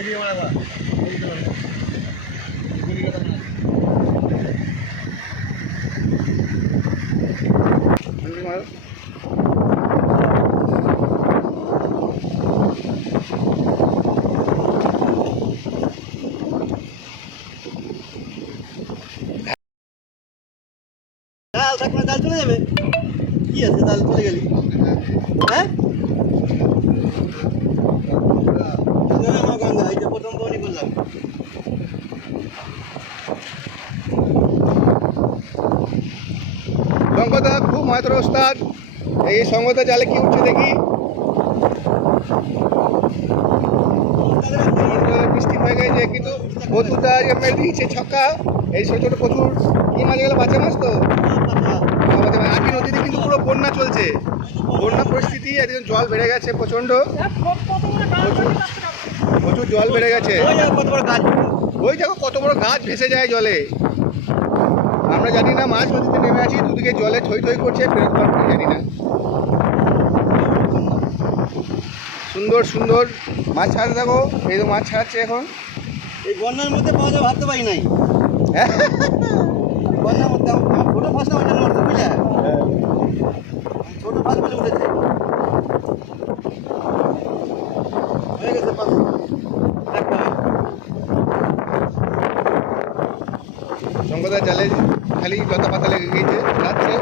জাল থাকলে জাল চলে যাবে। কি আছে জাল চলে গেলি? হ্যাঁ গঙ্গা এই যে প্রথম বনি করলাম। সঙ্গদা খুব মাত্র ওস্তাদ। এই সঙ্গদা জালে কি উঠছে দেখি। বৃষ্টি হয়ে গেছে কিন্তু প্রচুরটা মেরে দিয়েছে ছক্কা। এই ছোটো ছোটো প্রচুর কি মাছ গেলে বাচ্চা মাছ তো আটি নদীতে কিন্তু পুরো বন্যা চলছে। বন্যা পরিস্থিতি একদিন জল বেড়ে গেছে প্রচণ্ড, প্রচুর জল বেড়ে গেছে। ওই দেখো কত বড় গাছ ভেসে যায় জলে। আমরা জানি না মাছ নদীতে নেমে আছি, দুদিকে জলে থই থই করছে, ফেরত পারবো জানি না। সুন্দর সুন্দর মাছ ছাড়তে থাকো। এই তো মাছ ছাড়াচ্ছে এখন। এই বন্যার মধ্যে পাওয়া যাবে ভাবতে পারি নাই। বন্যার মধ্যে ছোটো ফাঁসটা ওইটা নড়ছে বুঝলে, ছোটো ফাঁস বলে উঠেছে হয়ে গেছে পাশ। শঙ্করদার জালে খালি লতা পাতা লেগে গিয়েছে, যাচ্ছে।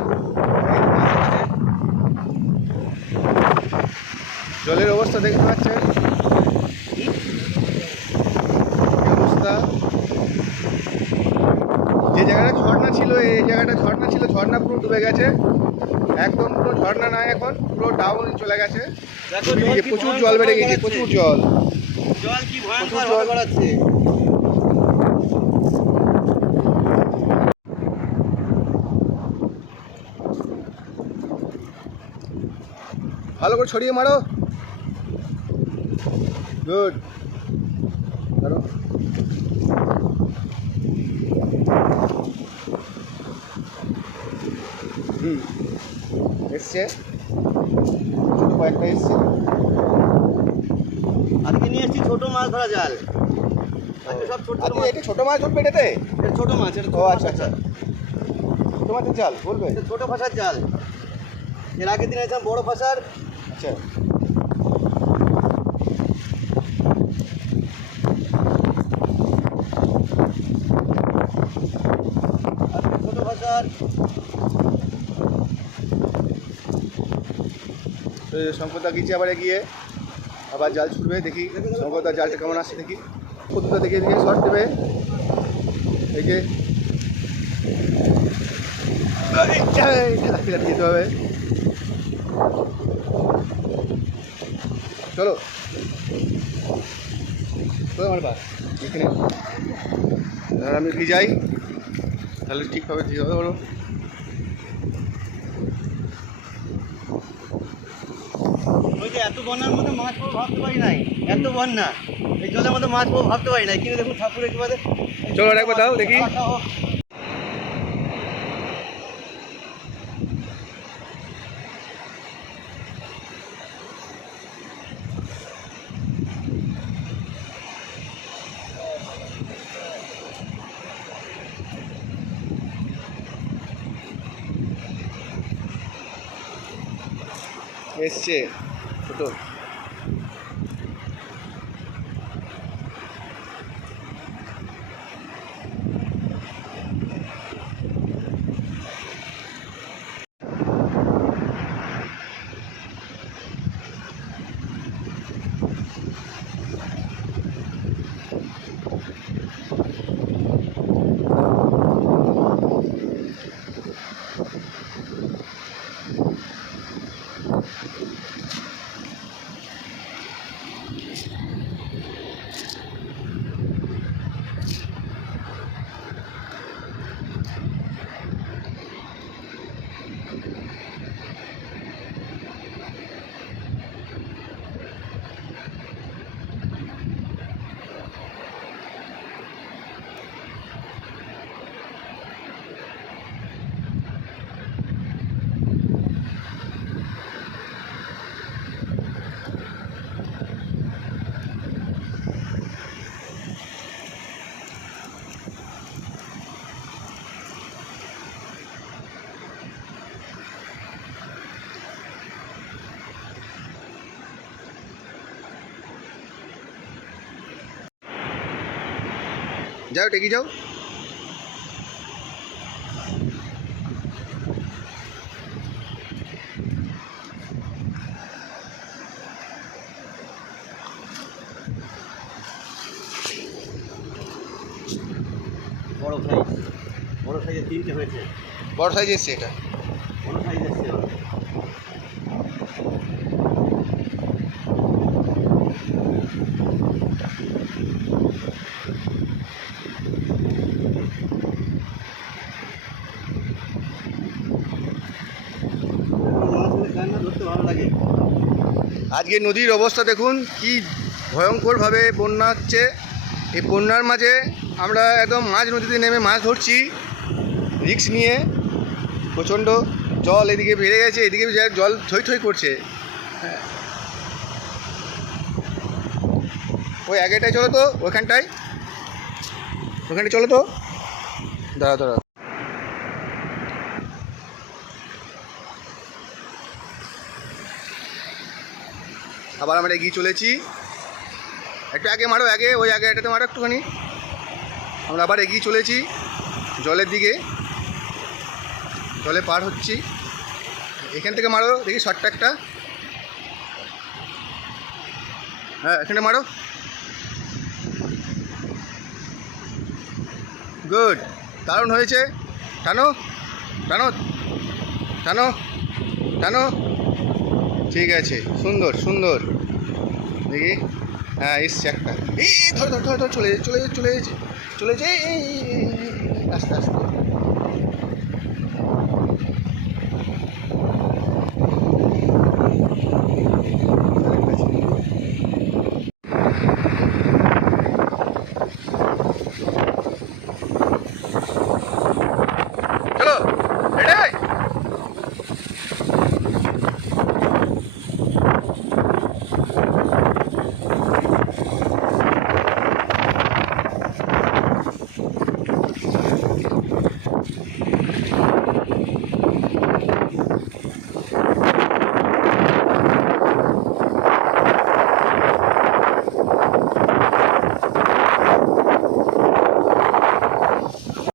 জলের অবস্থা দেখতে পাচ্ছেন কি অবস্থা। যে জায়গাটা ঝর্ণা ছিল, এই জায়গাটা ঝর্ণা ছিল, ঝর্ণা পুরো ডুবে গেছে একদম। পুরো ঝর্ণা নাই এখন, পুরো ডাউন চলে গেছে। প্রচুর জল বেড়ে গেছে, প্রচুর জল। জল কি ভয়ঙ্কর জল বাড়াচ্ছে। ভালো করে ছড়িয়ে মারো। গুড। ধরো এসছে, ছোটো কয়েকটা এসছে। আজকে নিয়ে এসেছি ছোটো মাছ ধরা জাল। সব ছোটো এটা ছোটো মাছ উঠবে এটাতে? এটা ছোটো মাছ। এটা ও আচ্ছা আচ্ছা, ছোটো মাছের জাল বলবে? এটা ছোটো ফাঁসার জাল। এর আগের দিন এসেছিলাম বড়ো ফাঁসার। আচ্ছা ছোটো ফাঁসার। শঙ্করদা গিয়েছে আবার গিয়ে আবার জাল ছুটবে, দেখি শঙ্করদার জালটা কেমন আসছে দেখি। কতটা দেখে দিকে শর্ট দেবে। এই যে যেতে হবে। চলো আমার পাশ এখানে আমি ভিজাই, তাহলে ঠিকভাবে দিয়ে হবে। বলো ওই যে এত বন্যার মধ্যে মাছ পাবো ভাবতে পারি নাই। এত বন্যা, এই জলের মধ্যে মাছ পাবো ভাবতে পারি নাই। কিন্তু দেখুন ঠাকুরের কি বাদে। চলো একবার দাও দেখি। এসছে ছোটো। যাও টেকি যাও। বড় সাইজের 3টে হয়েছে। বড় সাইজ এসছে এটা। বড় সাইজ এসছে এবার। মাছ হলে কার না ধরতে ভালো লাগে। আজকে নদীর অবস্থা দেখুন কি ভয়ঙ্করভাবে বন্যা হচ্ছে। এই বন্যার মাঝে আমরা একদম মাঝ নদীতে নেমে মাছ ধরছি রিস্ক নিয়ে। প্রচণ্ড জল এদিকে বেড়ে গেছে, এদিকে জল থই থই করছে। হ্যাঁ, ওই আগেটায় চলো তো, ওখানটায় চলো তো। দাঁড়া দাঁড়া। আবার আমরা এগিয়ে চলেছি। একটু আগে মারো, আগে ওই আগে এটাতে মারো একটুখানি। আমরা আবার এগিয়ে চলেছি জলের দিকে, জলে পার হচ্ছি। এখান থেকে মারো দেখি শর্টটা একটা। হ্যাঁ এখানে মারো, গুড, দারুণ হয়েছে। টানো টানো টানো টানো, ঠিক আছে, সুন্দর সুন্দর। দেখি, হ্যাঁ এসছে একটা। এই ধর ধর ধর ধর, চলে চলে চলে চলে যে আস্তে আস্তে।